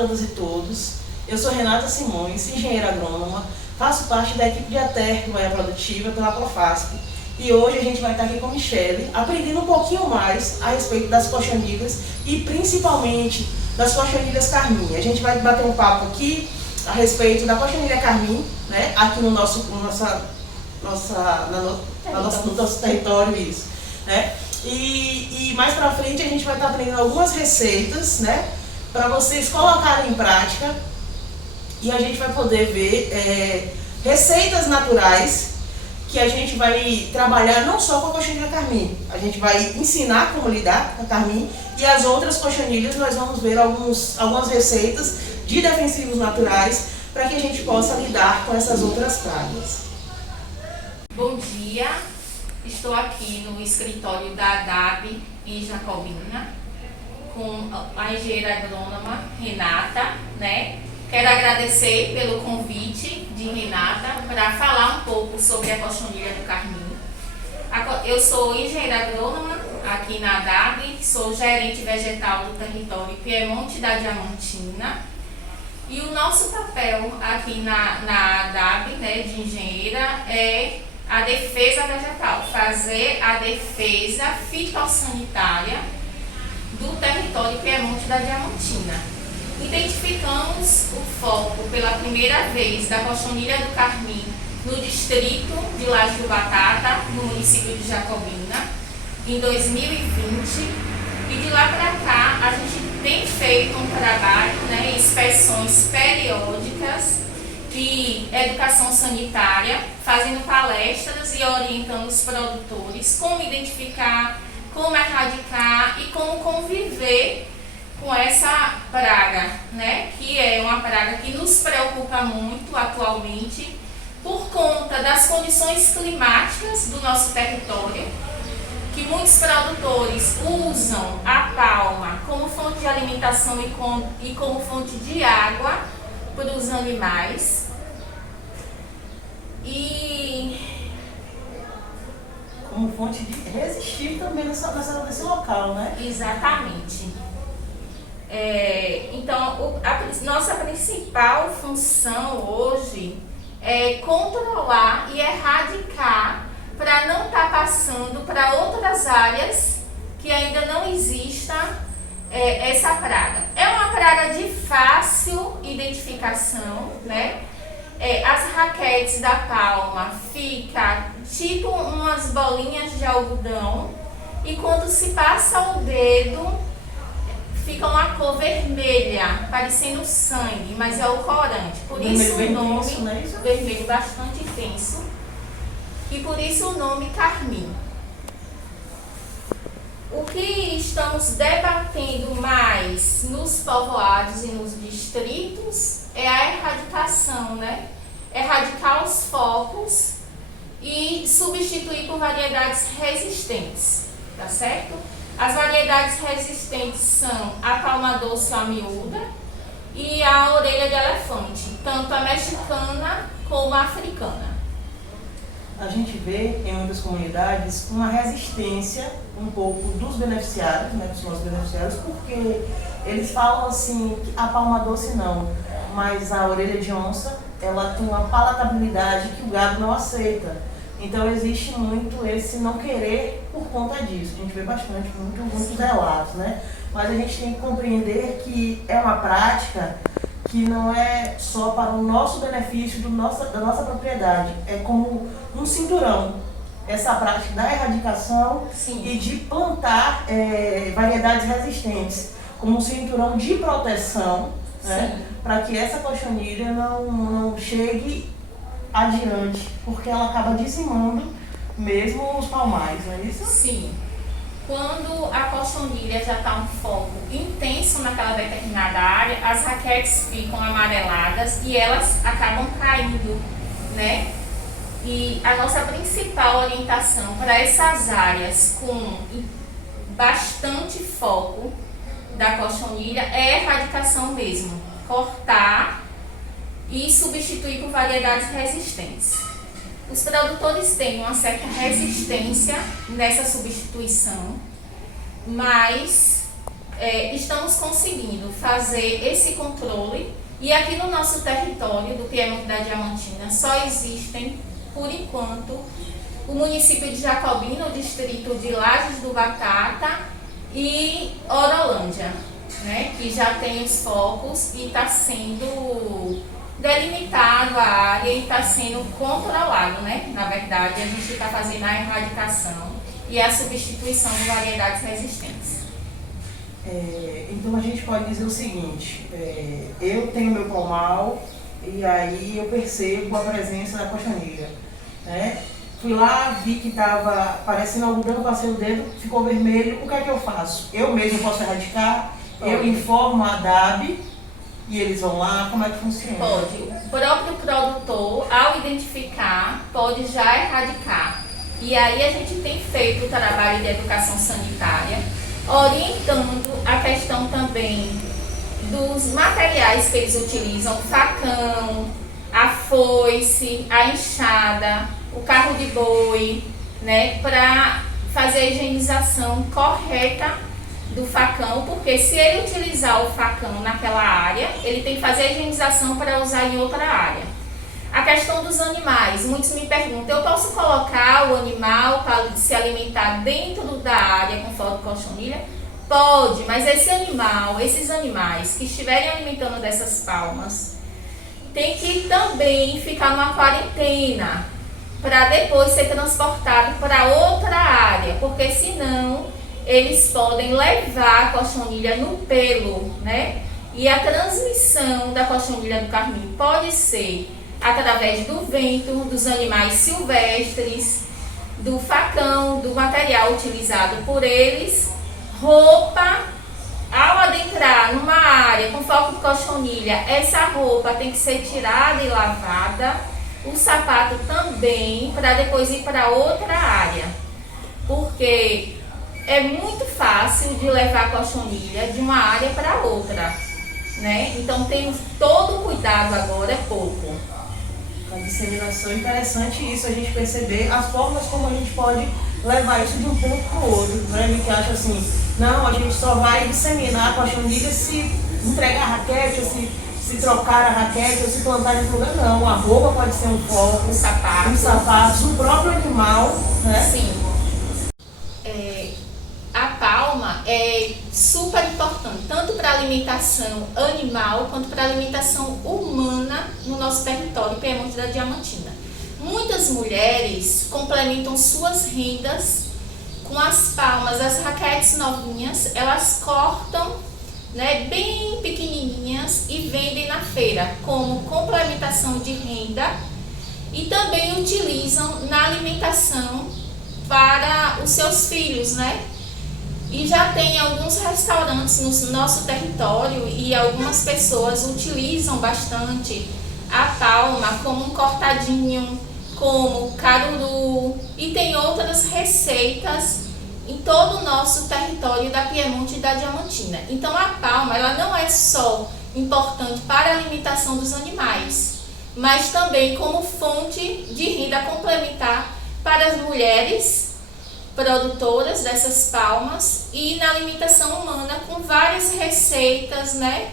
todas e todos. Eu sou Renata Simões, engenheira agrônoma, faço parte da equipe de ATER do Bahia Produtiva pela Profasp. E hoje a gente vai estar aqui com a Michele, aprendendo um pouquinho mais a respeito das cochonilhas e principalmente das cochonilhas carmim. A gente vai bater um papo aqui a respeito da cochonilha carmim, né, aqui no nosso território, isso, né? E mais pra frente a gente vai estar aprendendo algumas receitas, né, para vocês colocarem em prática, e a gente vai poder ver receitas naturais que a gente vai trabalhar não só com a cochonilha carmim, a gente vai ensinar como lidar com a carmim, e as outras cochonilhas nós vamos ver algumas receitas de defensivos naturais para que a gente possa lidar com essas outras pragas. Bom dia, estou aqui no escritório da ADAB em Jacobina com a engenheira agrônoma Renata, né? Quero agradecer pelo convite de Renata para falar um pouco sobre a cochonilha do carmim. Eu sou engenheira agrônoma aqui na ADAB, sou gerente vegetal do território Piemonte da Diamantina. E o nosso papel aqui na ADAB, né, de engenheira, é a defesa vegetal, fazer a defesa fitossanitária do território Piemonte da Diamantina. Identificamos o foco pela primeira vez da cochonilha do carmim no distrito de Laje do Batata, no município de Jacobina, em 2020, e de lá para cá a gente tem feito um trabalho, né, inspeções periódicas de educação sanitária, fazendo palestras e orientando os produtores como identificar, como erradicar e como conviver com essa praga, né? Que é uma praga que nos preocupa muito atualmente por conta das condições climáticas do nosso território, que muitos produtores usam a palma como fonte de alimentação e como fonte de água para os animais. E como fonte de resistir também nesse local, né? Exatamente. Então, nossa principal função hoje é controlar e erradicar para não estar passando para outras áreas que ainda não exista essa praga. É uma praga de fácil identificação, né? As raquetes da palma ficam tipo umas bolinhas de algodão, e quando se passa o dedo fica uma cor vermelha, parecendo sangue, mas é o corante. Por isso o nome, intenso, né? vermelho bastante intenso, e por isso o nome carmim. O que estamos debatendo mais nos povoados e nos distritos é a erradicação, né? Erradicar os focos e substituir por variedades resistentes, tá certo? As variedades resistentes são a palma doce, a miúda, e a orelha de elefante, tanto a mexicana como a africana. A gente vê em muitas comunidades uma resistência um pouco dos beneficiários, né, dos nossos beneficiários, porque eles falam assim que a palma doce não, mas a orelha de onça, ela tem uma palatabilidade que o gado não aceita. Então existe muito esse não querer por conta disso. A gente vê bastante, muitos relatos, né? Mas a gente tem que compreender que é uma prática que não é só para o nosso benefício da nossa propriedade. É como um cinturão. Essa prática da erradicação. Sim. E de plantar variedades resistentes, como um cinturão de proteção, né? Para que essa cochonilha não chegue adiante, porque ela acaba dizimando mesmo os palmares, não é isso? Sim. Quando a cochonilha já está um foco intenso naquela determinada área, as raquetes ficam amareladas e elas acabam caindo, né? E a nossa principal orientação para essas áreas com bastante foco da cochonilha é a erradicação mesmo, cortar e substituir por variedades resistentes. Os produtores têm uma certa resistência nessa substituição, mas estamos conseguindo fazer esse controle, e aqui no nosso território do Piemonte da Diamantina só existem, por enquanto, o município de Jacobina, o distrito de Lajes do Batata e Horolândia, né, que já tem os focos e está sendo delimitado a área e está sendo controlado, né? Na verdade, a gente está fazendo a erradicação e a substituição de variedades resistentes. Então a gente pode dizer o seguinte, eu tenho meu palmal e aí eu percebo a presença da cochonilha, né? Fui lá, vi que estava parecendo algodão, passei o dedo, ficou vermelho, o que é que eu faço? Eu mesmo posso erradicar, eu informo a DAB e eles vão lá, como é que funciona? Pode. O próprio produtor, ao identificar, pode já erradicar. E aí a gente tem feito o trabalho de educação sanitária, orientando a questão também dos materiais que eles utilizam, o facão, a foice, a enxada, o carro de boi, né, para fazer a higienização correta do facão, porque se ele utilizar o facão naquela área, ele tem que fazer a higienização para usar em outra área. A questão dos animais, muitos me perguntam, eu posso colocar o animal para se alimentar dentro da área com foto de cochonilha? Pode, mas esses animais que estiverem alimentando dessas palmas, tem que também ficar numa quarentena, para depois ser transportado para outra área, porque senão eles podem levar a cochonilha no pelo, né? E a transmissão da cochonilha do carmim pode ser através do vento, dos animais silvestres, do facão, do material utilizado por eles, roupa. Ao adentrar numa área com foco de cochonilha, essa roupa tem que ser tirada e lavada, o sapato também, para depois ir para outra área, porque é muito fácil de levar a cochonilha de uma área para outra, né? Então temos todo o cuidado agora, é pouco. A disseminação é interessante isso, a gente perceber as formas como a gente pode levar isso de um ponto para o outro, né? A gente acha assim, não, a gente só vai disseminar a cochonilha se entregar a raquete, ou se trocar a raquete, ou se plantar em outro lugar. Não, a roupa pode ser um foco, Um sapato, o próprio animal, né? Sim. A palma é super importante, tanto para a alimentação animal quanto para a alimentação humana no nosso território, Piemonte da Diamantina. Muitas mulheres complementam suas rendas com as palmas, as raquetes novinhas, elas cortam, né, bem pequenininhas e vendem na feira como complementação de renda e também utilizam na alimentação para os seus filhos, né? E já tem alguns restaurantes no nosso território e algumas pessoas utilizam bastante a palma como um cortadinho, como caruru, e tem outras receitas em todo o nosso território da Piemonte e da Diamantina. Então a palma, ela não é só importante para a alimentação dos animais, mas também como fonte de renda complementar para as mulheres produtoras dessas palmas e na alimentação humana com várias receitas, né,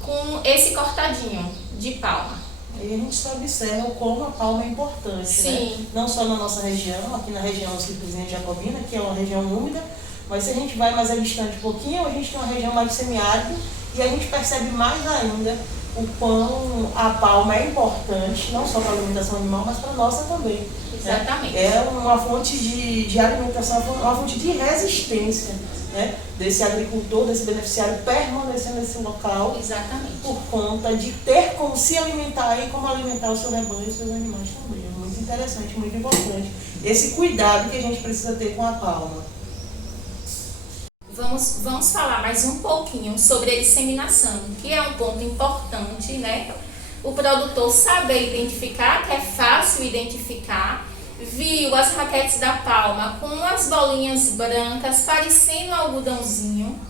com esse cortadinho de palma. E a gente só observa como a palma é importante, Sim. né? Não só na nossa região, aqui na região simplesmente Jacobina, que é uma região úmida, mas se a gente vai mais distante um pouquinho, a gente tem uma região mais semiárida e a gente percebe mais ainda o quão a palma é importante, não só para a alimentação animal, mas para a nossa também. Exatamente. Né? É uma fonte de alimentação, uma fonte de resistência, né? Desse agricultor, desse beneficiário permanecer nesse local. Exatamente. Por conta de ter como se alimentar e como alimentar o seu rebanho e os seus animais também. É muito interessante, muito importante. Esse cuidado que a gente precisa ter com a palma. Vamos falar mais um pouquinho sobre a disseminação, que é um ponto importante, né? O produtor saber identificar, que é fácil identificar, viu as raquetes da palma com as bolinhas brancas parecendo um algodãozinho,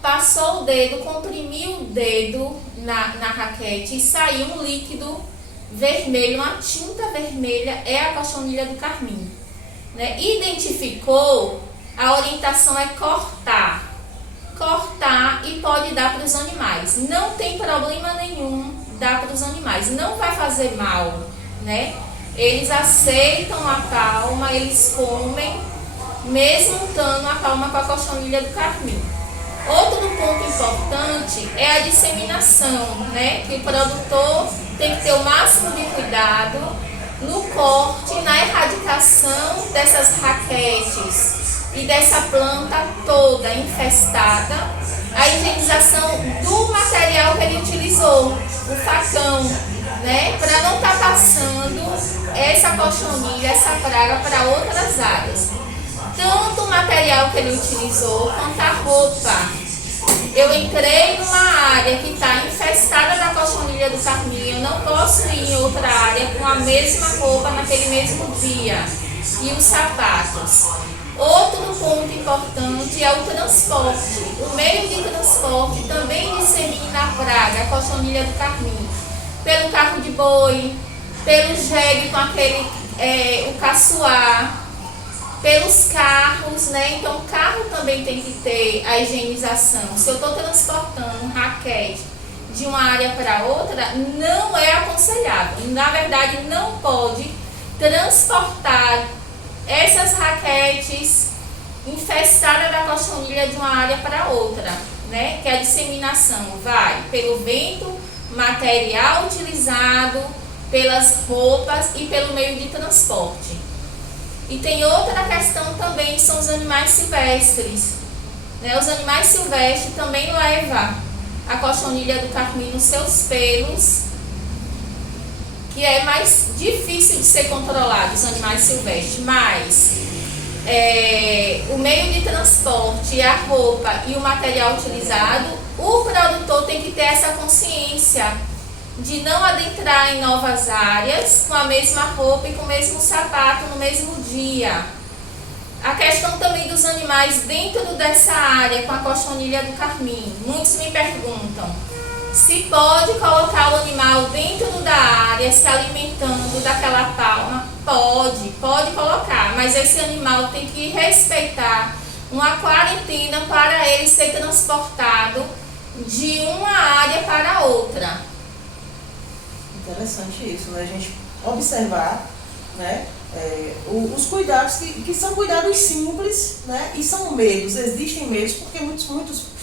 passou o dedo, comprimiu o dedo na raquete e saiu um líquido vermelho, uma tinta vermelha, é a cochonilha do carmim, né? Identificou, a orientação é cortar, alimentar e pode dar para os animais. Não tem problema nenhum dar para os animais, não vai fazer mal, né? Eles aceitam a palma, eles comem, mesmo untando a palma com a cochonilha do carmim. Outro ponto importante é a disseminação, né? Que o produtor tem que ter o máximo de cuidado no corte, na erradicação dessas raquetes e dessa planta toda infestada, a higienização do material que ele utilizou, o facão, né? Para não estar passando essa cochonilha, essa praga para outras áreas. Tanto o material que ele utilizou quanto a roupa. Eu entrei numa área que está infestada da cochonilha do carmim, eu não posso ir em outra área com a mesma roupa naquele mesmo dia. E os sapatos. Outro ponto importante é o transporte. O meio de transporte também dissemina a praga, a cochonilha do carmim. Pelo carro de boi, pelo jegue com aquele, o caçoar, pelos carros, né? Então o carro também tem que ter a higienização. Se eu estou transportando um raquete de uma área para outra, não é aconselhável. Na verdade, não pode transportar essas raquetes infestadas da cochonilha de uma área para outra, né? Que a disseminação vai pelo vento, material utilizado, pelas roupas e pelo meio de transporte. E tem outra questão também, são os animais silvestres, né? Os animais silvestres também levam a cochonilha do carmim nos seus pelos, que é mais difícil de ser controlado, os animais silvestres, mas o meio de transporte, a roupa e o material utilizado, o produtor tem que ter essa consciência de não adentrar em novas áreas com a mesma roupa e com o mesmo sapato no mesmo dia. A questão também dos animais dentro dessa área com a cochonilha do carmim. Muitos me perguntam se pode colocar o animal dentro da área se alimentando daquela palma. Pode colocar, mas esse animal tem que respeitar uma quarentena para ele ser transportado de uma área para outra. Interessante isso, né? A gente observar, né, os cuidados que são cuidados simples, né? E são medos, existem medos porque muitos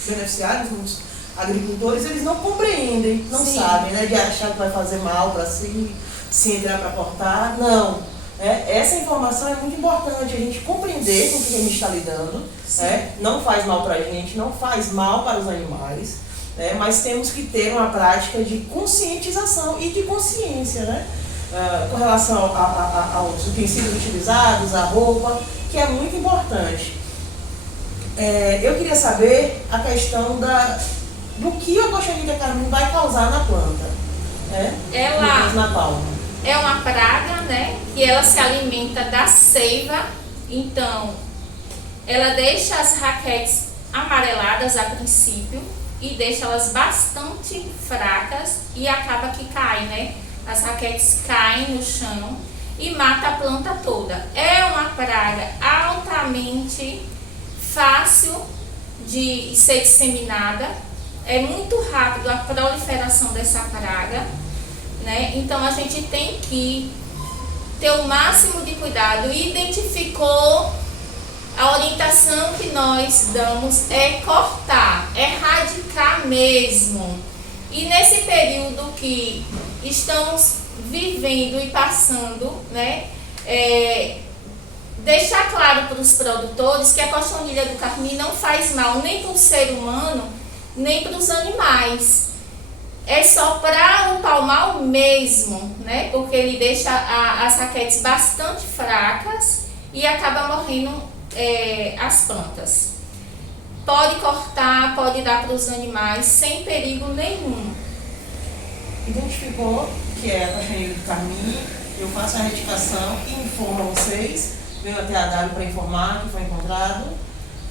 beneficiários, muitos agricultores, eles não compreendem, não Sim. sabem, né? De achar que vai fazer mal para si, se entrar para cortar, não. Essa informação é muito importante, a gente compreender com o que a gente está lidando, né? Não faz mal para a gente, não faz mal para os animais, né? Mas temos que ter uma prática de conscientização e de consciência, né? Com relação aos utensílios utilizados, à roupa, que é muito importante. Eu queria saber a questão do que a cochonilha carmim vai causar na planta, né? Na palma. É uma praga, né? Que ela se alimenta da seiva, então ela deixa as raquetes amareladas a princípio e deixa elas bastante fracas e acaba que cai, né? As raquetes caem no chão e mata a planta toda. É uma praga altamente fácil de ser disseminada, é muito rápido a proliferação dessa praga, né? Então a gente tem que ter o máximo de cuidado. Identificou, a orientação que nós damos é cortar, erradicar mesmo. E nesse período que estamos vivendo e passando, né, deixar claro para os produtores que a cochonilha do carmim não faz mal nem para o ser humano, nem para os animais. É só para o palmar mesmo, né? Porque ele deixa as raquetes bastante fracas e acaba morrendo as plantas. Pode cortar, pode dar para os animais sem perigo nenhum. Identificou que é a cochonilha do carmim, eu faço a retificação e informo vocês, venho até a W para informar que foi encontrado.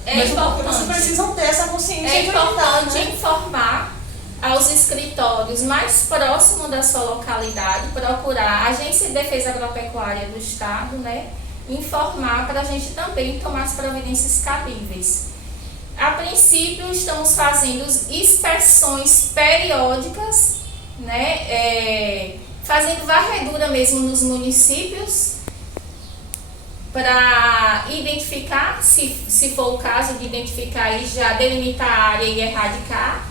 Mas vocês precisam ter essa consciência. É importante informar aos escritórios mais próximos da sua localidade, procurar a Agência de Defesa Agropecuária do Estado, né? Informar para a gente também tomar as providências cabíveis. A princípio, estamos fazendo inspeções periódicas, né, fazendo varredura mesmo nos municípios, para identificar, se for o caso de identificar e já delimitar a área e erradicar.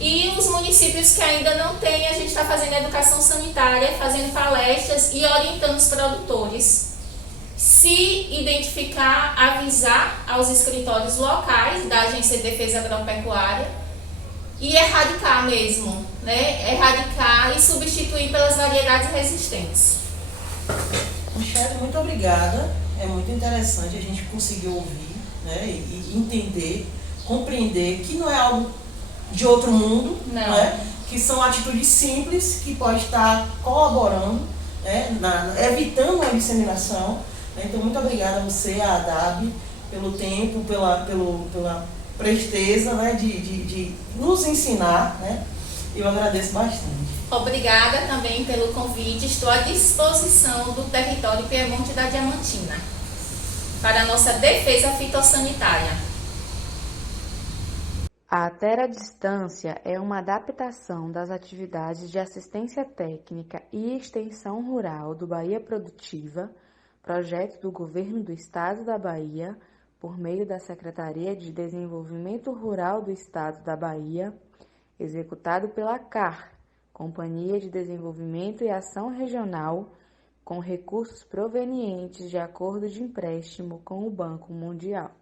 E os municípios que ainda não têm, a gente está fazendo educação sanitária, fazendo palestras e orientando os produtores. Se identificar, avisar aos escritórios locais da Agência de Defesa Agropecuária e erradicar mesmo, né? Erradicar e substituir pelas variedades resistentes. Michele, muito obrigada. É muito interessante a gente conseguir ouvir, né, e entender, compreender que não é algo de outro mundo, né, que são atitudes simples que podem estar colaborando, né, evitando a disseminação. Né. Então, muito obrigada a você, a ADAB, pelo tempo, pela presteza, né, de nos ensinar. Né. Eu agradeço bastante. Obrigada também pelo convite. Estou à disposição do território Piemonte da Diamantina para a nossa defesa fitossanitária. A Terra Distância é uma adaptação das atividades de assistência técnica e extensão rural do Bahia Produtiva, projeto do Governo do Estado da Bahia, por meio da Secretaria de Desenvolvimento Rural do Estado da Bahia, executado pela CAR, Companhia de Desenvolvimento e Ação Regional, com recursos provenientes de acordo de empréstimo com o Banco Mundial.